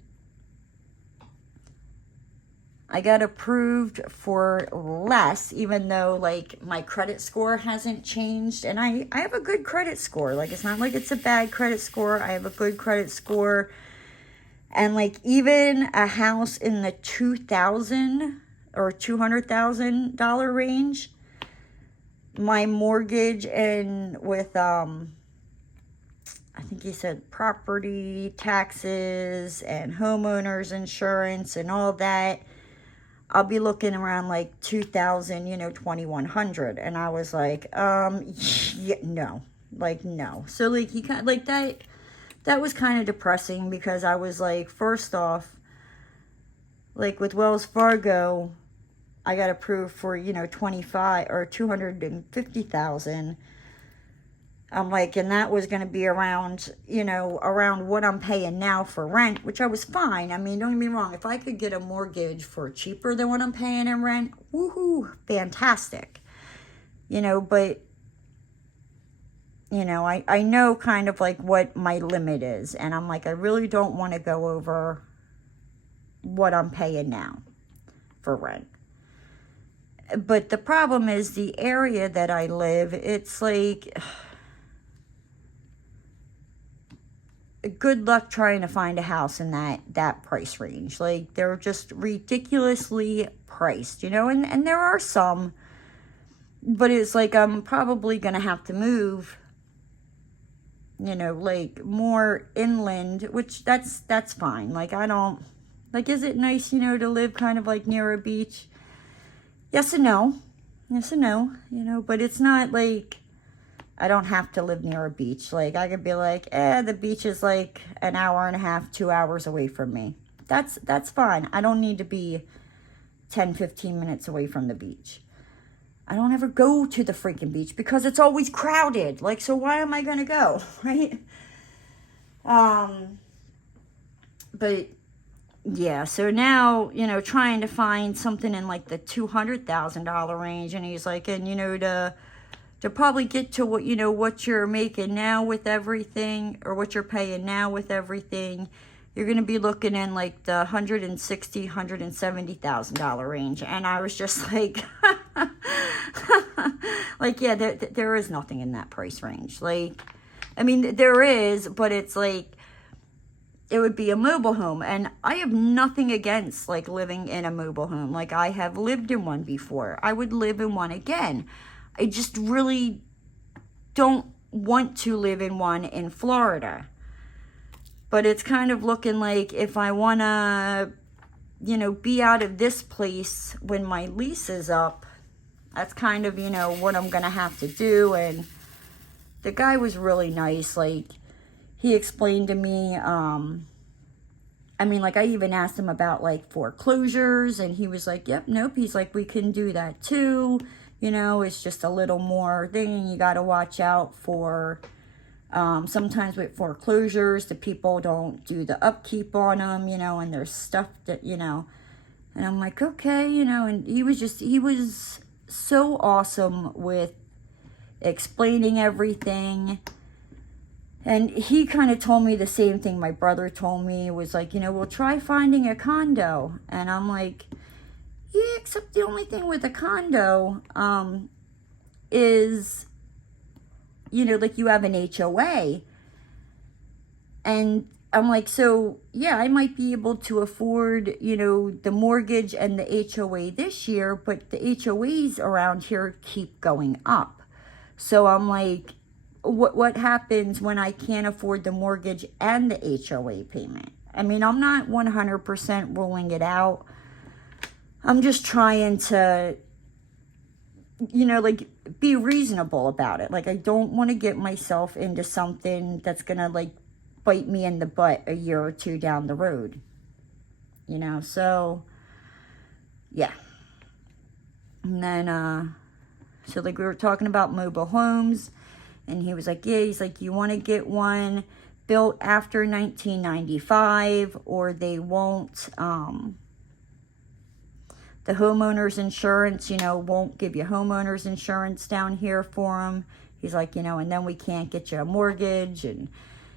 I got approved for less, even though, like, my credit score hasn't changed. And I have a good credit score. Like, it's not like it's a bad credit score. I have a good credit score. And, like, even a house in the $2,000 or $200,000 range, my mortgage and with, I think he said property taxes and homeowners insurance and all that, I'll be looking around like 2,000, you know, 2,100. And I was like, yeah, no, like, no. So like, he kind of like that was kind of depressing, because I was like, first off, like with Wells Fargo, I got approved for, you know, 25 or 250,000. I'm like, and that was going to be around, you know, around what I'm paying now for rent, which I was fine. I mean, don't get me wrong. If I could get a mortgage for cheaper than what I'm paying in rent, woohoo, fantastic. You know, but, you know, I know kind of like what my limit is. And I'm like, I really don't want to go over what I'm paying now for rent. But the problem is the area that I live, it's like, good luck trying to find a house in that price range. Like, they're just ridiculously priced, you know, and there are some, but it's like, I'm probably gonna have to move, you know, like more inland, which that's fine. Like, I don't, like, is it nice, you know, to live kind of like near a beach? Yes and no, you know, but it's not like I don't have to live near a beach. Like, I could be like, the beach is like an hour and a half, 2 hours away from me. That's fine. I don't need to be 10, 15 minutes away from the beach. I don't ever go to the freaking beach because it's always crowded. Like, so why am I going to go, right? But yeah, so now, you know, trying to find something in like the $200,000 range, and he's like, and you know, to probably get to what, you know, what you're making now with everything, or what you're paying now with everything, you're going to be looking in like the $160,000, $170,000 range. And I was just like, like, yeah, there is nothing in that price range. Like, I mean, there is, but it's like, it would be a mobile home. And I have nothing against like living in a mobile home. Like, I have lived in one before. I would live in one again. I just really don't want to live in one in Florida. But it's kind of looking like if I want to you know, be out of this place when my lease is up. That's kind of, you know, what I'm going to have to do. And the guy was really nice. Like, he explained to me, I mean, like, I even asked him about, like, foreclosures, and he was like, yep, nope. He's like, we can do that too. You know, it's just a little more thing. You got to watch out for, sometimes with foreclosures, the people don't do the upkeep on them, you know, and there's stuff that, you know, and I'm like, okay, you know, and he was so awesome with explaining everything. And he kind of told me the same thing my brother told me. It was like, you know, we'll try finding a condo. And I'm like, yeah, except the only thing with a condo is, you know, like, you have an HOA. And I'm like, so, yeah, I might be able to afford, you know, the mortgage and the HOA this year, but the HOAs around here keep going up. So I'm like, what happens when I can't afford the mortgage and the HOA payment? I mean, I'm not 100% ruling it out. I'm just trying to, you know, like, be reasonable about it. Like, I don't want to get myself into something that's going to, like, bite me in the butt a year or two down the road. You know, so, yeah. And then, so, like, we were talking about mobile homes. And he was like, yeah, he's like, you want to get one built after 1995, or they won't, the homeowner's insurance, you know, won't give you homeowner's insurance down here for them. He's like, you know, and then we can't get you a mortgage. And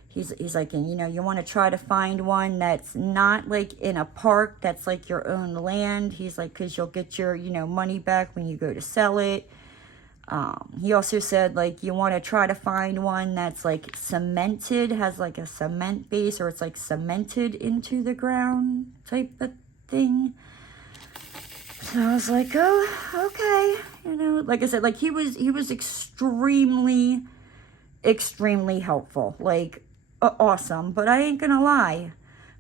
he's like, and, you know, you want to try to find one that's not, like, in a park, that's, like, your own land. He's like, because you'll get your, you know, money back when you go to sell it. He also said, like, you want to try to find one that's, like, cemented, has, like, a cement base, or it's, like, cemented into the ground type of thing. So I was like, oh, okay. You know, like I said, like, he was extremely, extremely helpful. Like, awesome. But I ain't gonna lie.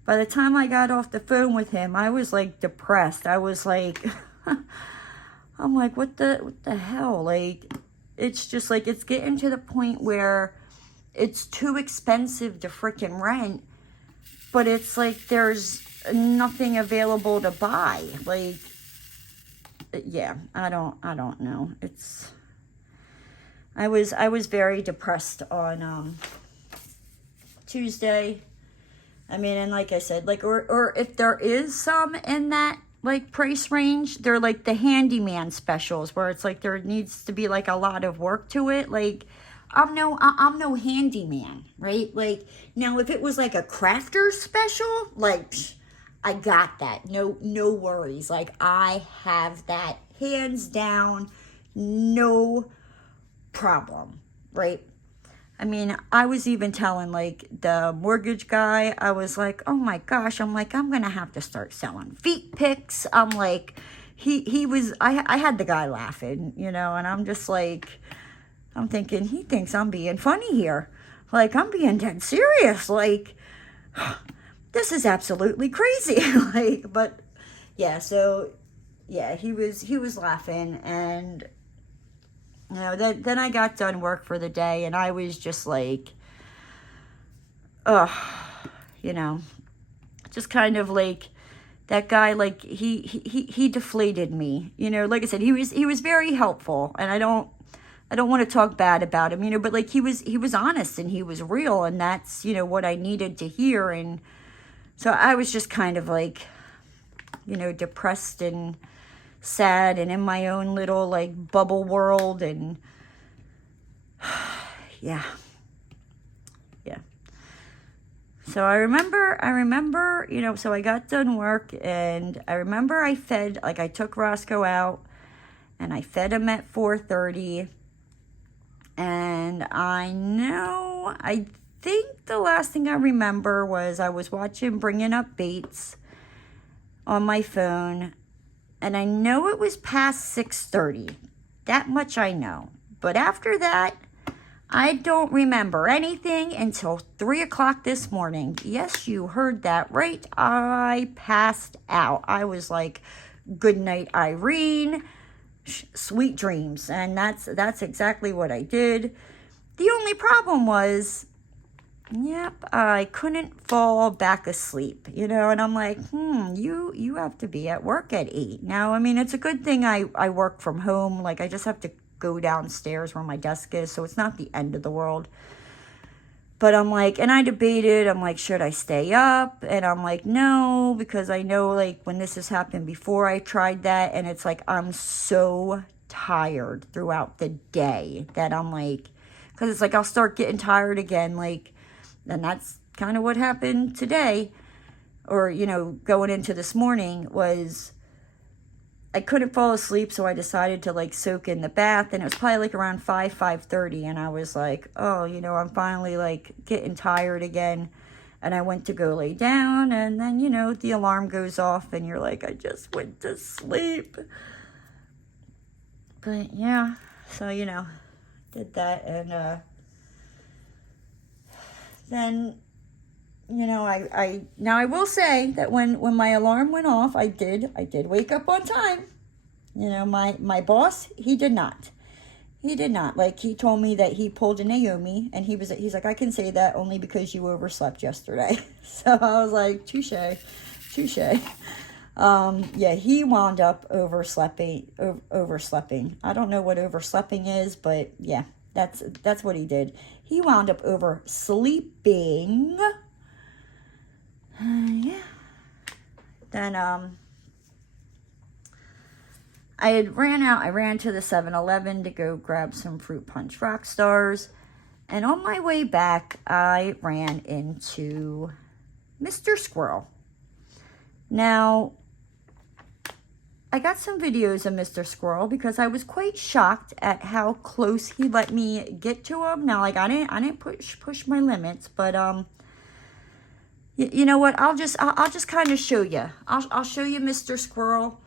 By the time I got off the phone with him, I was, like, depressed. I was like... I'm like, what the hell? Like, it's just like, it's getting to the point where it's too expensive to freaking rent, but it's like there's nothing available to buy. Like, yeah, I don't know. I was very depressed on Tuesday. I mean, and like I said, like, or if there is some in that, like, price range, they're like the handyman specials, where it's like there needs to be, like, a lot of work to it. Like, I'm no handyman, right? Like, now if it was like a crafter special, like, I got that. No worries. Like, I have that hands down, no problem, right? I mean, I was even telling, like, the mortgage guy, I was like, oh my gosh, I'm like, I'm going to have to start selling feet pics. I'm like, I had the guy laughing, you know, and I'm just like, I'm thinking, he thinks I'm being funny here. Like, I'm being dead serious. Like, this is absolutely crazy. Like, but yeah, so yeah, he was laughing. And you know, then I got done work for the day, and I was just like, you know, just kind of like, that guy, like, he deflated me, you know. Like I said, he was very helpful, and I don't want to talk bad about him, you know, but, like, he was honest, and he was real, and that's, you know, what I needed to hear. And so I was just kind of like, you know, depressed and sad and in my own little, like, bubble world. And yeah. So I remember, you know, so I got done work, and I remember I fed, like, I took Roscoe out, and I fed him at 4:30. And I think the last thing I remember was I was watching Bringing Up Bates on my phone, and I know it was past 6:30. That much I know. But after that, I don't remember anything until 3 o'clock this morning. Yes, you heard that right. I passed out. I was like, good night, Irene. Sweet dreams. And that's exactly what I did. The only problem was, yep, I couldn't fall back asleep, you know, and I'm like, you have to be at work at 8. Now, I mean, it's a good thing I work from home. Like, I just have to go downstairs where my desk is, so it's not the end of the world. But I'm like, and I debated, I'm like, should I stay up? And I'm like, no, because I know, like, when this has happened before, I tried that, and it's like, I'm so tired throughout the day that I'm like, because it's like, I'll start getting tired again, like, and that's kind of what happened today, or, you know, going into this morning, was I couldn't fall asleep, so I decided to, like, soak in the bath, and it was probably, like, around 5:30, and I was like, oh, you know, I'm finally, like, getting tired again, and I went to go lay down, and then, you know, the alarm goes off, and you're like, I just went to sleep. But, yeah, so, you know, did that, and, then, you know, now I will say that when my alarm went off, I did wake up on time. You know, my boss, he did not. He did not. Like, he told me that he pulled a Naomi, and he's like, I can say that only because you overslept yesterday. So I was like, touche. Yeah, he wound up oversleeping. I don't know what oversleeping is, but yeah, that's what he did. He wound up oversleeping. Yeah. Then, I ran to the 7-Eleven to go grab some Fruit Punch Rock Stars. And on my way back, I ran into Mr. Squirrel. Now, I got some videos of Mr. Squirrel because I was quite shocked at how close he let me get to him. Now, like, I didn't push my limits, but, you know what? I'll just kind of show you. I'll show you Mr. Squirrel.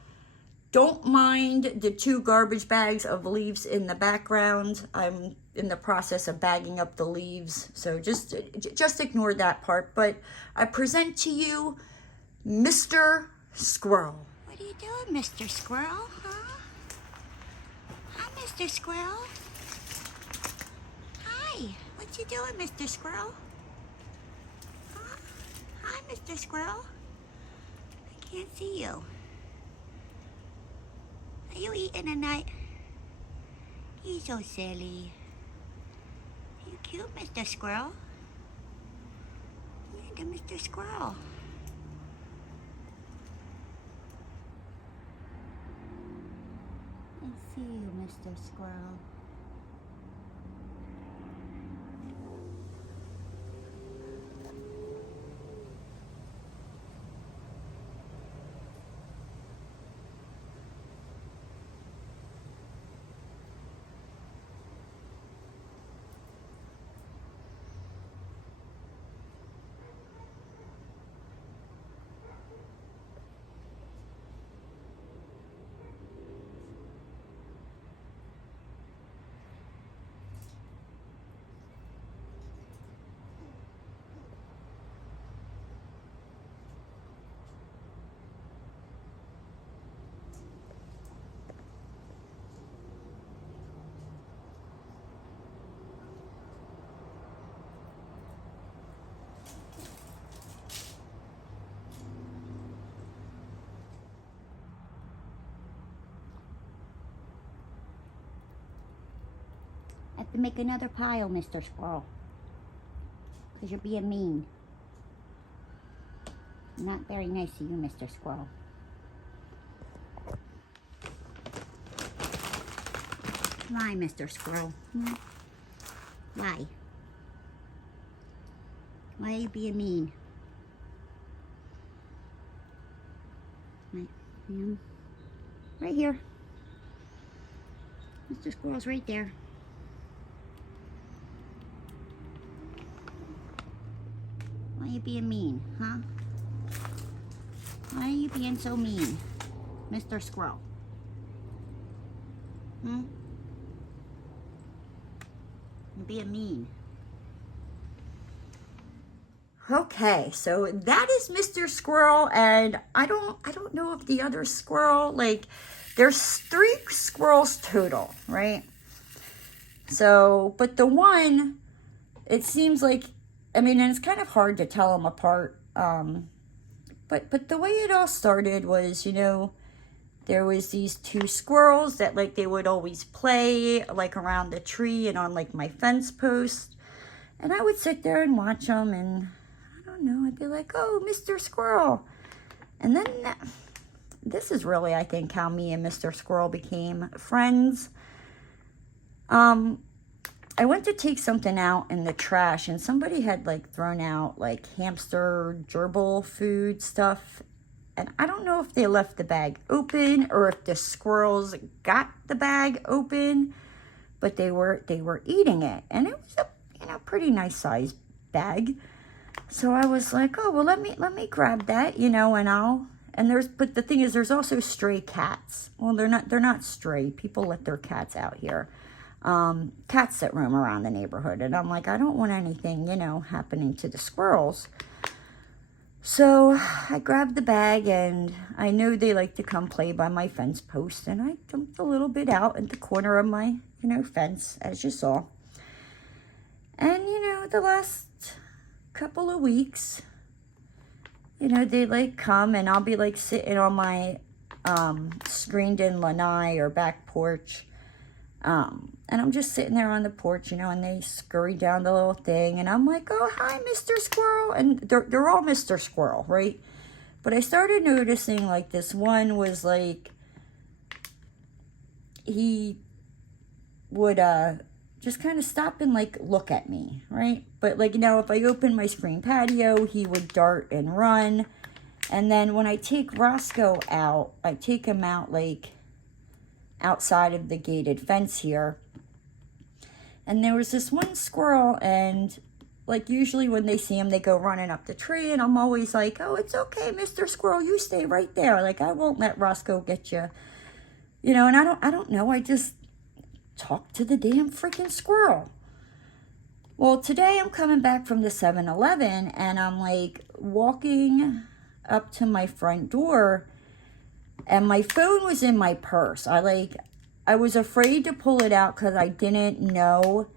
Don't mind the 2 garbage bags of leaves in the background. I'm in the process of bagging up the leaves, so just ignore that part. But I present to you Mr. Squirrel. What are you doing, Mr. Squirrel? Huh? Hi, Mr. Squirrel. Hi. What you doing, Mr. Squirrel? Huh? Hi, Mr. Squirrel. I can't see you. Are you eating a nut? You're so silly. You cute, Mr. Squirrel. You're the Mr. Squirrel. I see you, Mr. Squirrel. I have to make another pile, Mr. Squirrel. Because you're being mean. Not very nice of you, Mr. Squirrel. Why, Mr. Squirrel? Why? Why are you being mean? Right here. Mr. Squirrel's right there. Why are you being mean, huh? Why are you being so mean, Mr. Squirrel? I'm being mean. Okay, so that is Mr. Squirrel, and I don't know if the other squirrel, like, there's 3 squirrels total, right? So, but the one, it seems like, I mean, and it's kind of hard to tell them apart, but the way it all started was, you know, there was these 2 squirrels that, like, they would always play, like, around the tree and on, like, my fence post, and I would sit there and watch them, and no, I'd be like, oh, Mr. Squirrel. And then this is really, I think, how me and Mr. Squirrel became friends. I went to take something out in the trash, and somebody had, like, thrown out, like, hamster gerbil food stuff. And I don't know if they left the bag open or if the squirrels got the bag open, but they were eating it. And it was a, you know, pretty nice sized bag. So I was like, oh, well, let me grab that, you know, but the thing is, there's also stray cats. Well, they're not stray. People let their cats out here. Cats that roam around the neighborhood. And I'm like, I don't want anything, you know, happening to the squirrels. So I grabbed the bag, and I know they like to come play by my fence post. And I dumped a little bit out at the corner of my, you know, fence, as you saw. And, you know, the last couple of weeks, you know, they like come, and I'll be like sitting on my screened in lanai or back porch, and I'm just sitting there on the porch, you know, and they scurry down the little thing, and I'm like, oh, hi, Mr. Squirrel. And they're all Mr. Squirrel, right? But I started noticing, like, this one was like, he would just kind of stop and, like, look at me, right? But, like, you know, if I open my screen patio, he would dart and run. And then when I take Roscoe out, I take him out, like, outside of the gated fence here. And there was this one squirrel, and, like, usually when they see him, they go running up the tree. And I'm always like, oh, it's okay, Mr. Squirrel, you stay right there. Like, I won't let Roscoe get you. You know, and I don't know, I just talk to the damn freaking squirrel. Well, today I'm coming back from the 7-Eleven, and I'm like walking up to my front door, and my phone was in my purse. I was afraid to pull it out because I didn't know,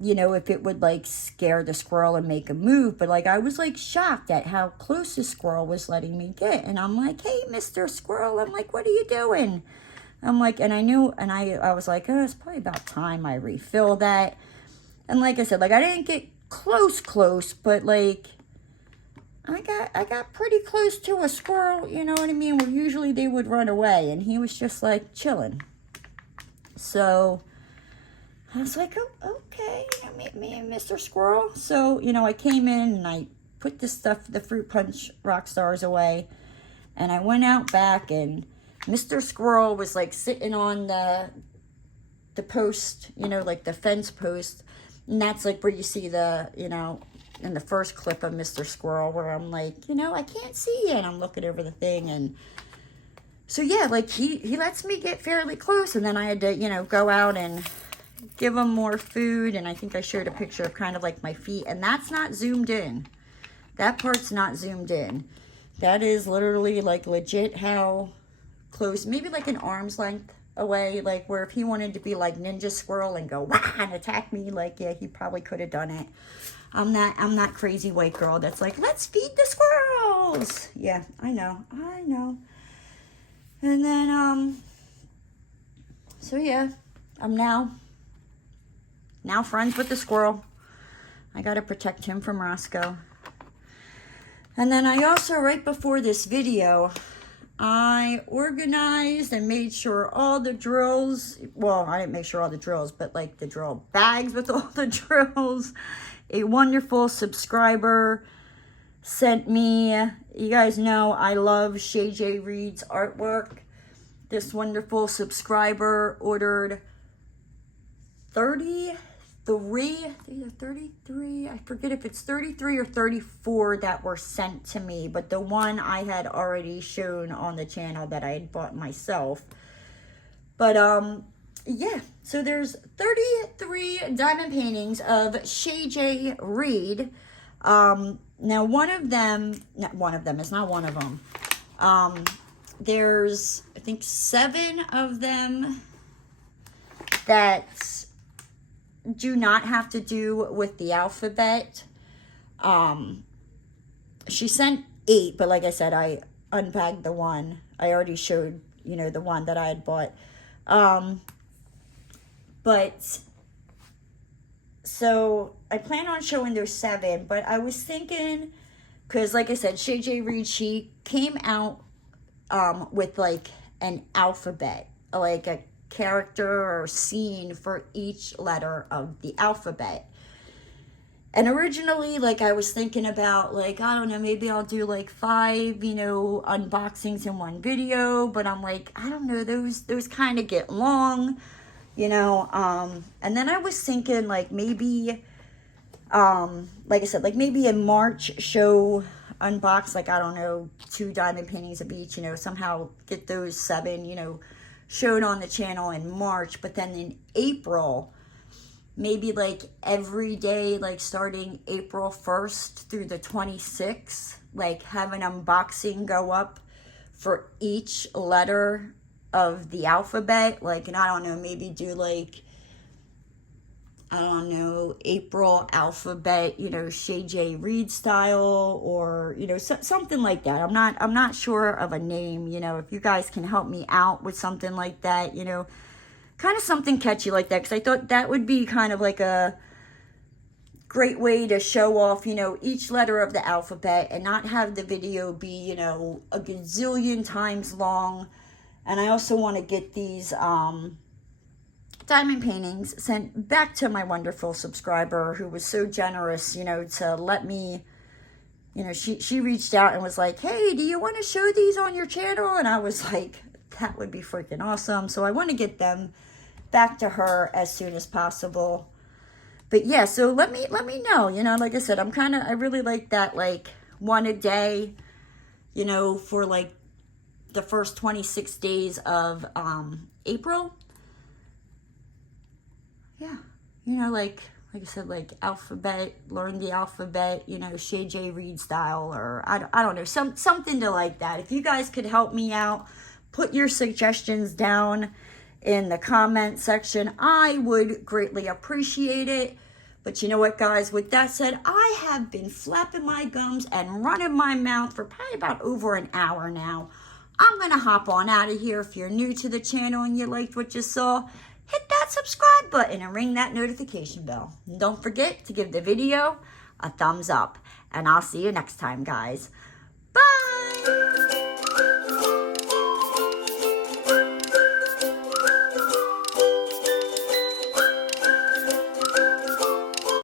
you know, if it would like scare the squirrel and make a move. But like, I was like shocked at how close the squirrel was letting me get. And I'm like, hey, Mr. Squirrel, I'm like, what are you doing? I'm like, and I knew, and I was like, oh, it's probably about time I refill that. And like I said, like, I didn't get close, but like, I got pretty close to a squirrel, you know what I mean, where usually they would run away, and he was just like chilling. So I was like, oh, okay, you know, me and Mr. Squirrel. So, you know, I came in and I put the fruit punch rock stars away, and I went out back, and Mr. Squirrel was like sitting on the post, you know, like the fence post. And that's like where you see the, you know, in the first clip of Mr. Squirrel, where I'm like, you know, I can't see you. And I'm looking over the thing. And so, yeah, like he lets me get fairly close. And then I had to, you know, go out and give him more food. And I think I showed a picture of kind of like my feet. And that's not zoomed in. That part's not zoomed in. That is literally like legit how close, maybe like an arm's length away, like where if he wanted to be like Ninja Squirrel and go wah and attack me, like, yeah, he probably could have done it. I'm that crazy white girl that's like, let's feed the squirrels. Yeah, I know. And then so yeah, I'm now friends with the squirrel. I gotta protect him from Roscoe. And then I also, right before this video, I organized and made sure all the drills, well, I didn't make sure all the drills, but like the drill bags with all the drills. A wonderful subscriber sent me, you guys know I love Shay J. Reed's artwork. This wonderful subscriber ordered 33, I forget if it's 33 or 34 that were sent to me, but the one I had already shown on the channel that I had bought myself. But yeah, so there's 33 diamond paintings of Shay J. Reid. Now one of them, it's not one of them. There's, I think, 7 of them that do not have to do with the alphabet. She sent 8, but like I said, I unbagged the one. I already showed, you know, the one that I had bought. But, so, I plan on showing those 7, but I was thinking, because like I said, Shay J. Reid, she came out with like an alphabet, like a character or scene for each letter of the alphabet. And originally, like, I was thinking about, like, I don't know, maybe I'll do like 5, you know, unboxings in one video, but I'm like, I don't know, those kind of get long, you know. And then I was thinking, like, maybe, like I said, like maybe in March show unbox, like, I don't know, 2 diamond paintings of each, you know, somehow get those 7, you know, showed on the channel in March. But then in April, maybe like every day, like starting April 1st through the 26th, like have an unboxing go up for each letter of the alphabet. Like, and I don't know, maybe do like, I don't know, April alphabet, you know, Shay J. Reid style, or, you know, something like that. I'm not sure of a name, you know. If you guys can help me out with something like that, you know, kind of something catchy like that, because I thought that would be kind of like a great way to show off, you know, each letter of the alphabet and not have the video be, you know, a gazillion times long. And I also want to get these diamond paintings sent back to my wonderful subscriber who was so generous, you know, to let me, you know, she reached out and was like, hey, do you want to show these on your channel? And I was like, that would be freaking awesome. So I want to get them back to her as soon as possible. But yeah, so let me know, you know, like I said, I really like that, like, one a day, you know, for like the first 26 days of April. Yeah, you know, like I said, like alphabet, learn the alphabet, you know, Shay J. Reid style, or I don't know, something to like that. If you guys could help me out, put your suggestions down in the comment section. I would greatly appreciate it. But you know what, guys, with that said, I have been flapping my gums and running my mouth for probably about over an hour now. I'm going to hop on out of here. If you're new to the channel and you liked what you saw, hit that subscribe button and ring that notification bell. And don't forget to give the video a thumbs up. And I'll see you next time, guys. Bye!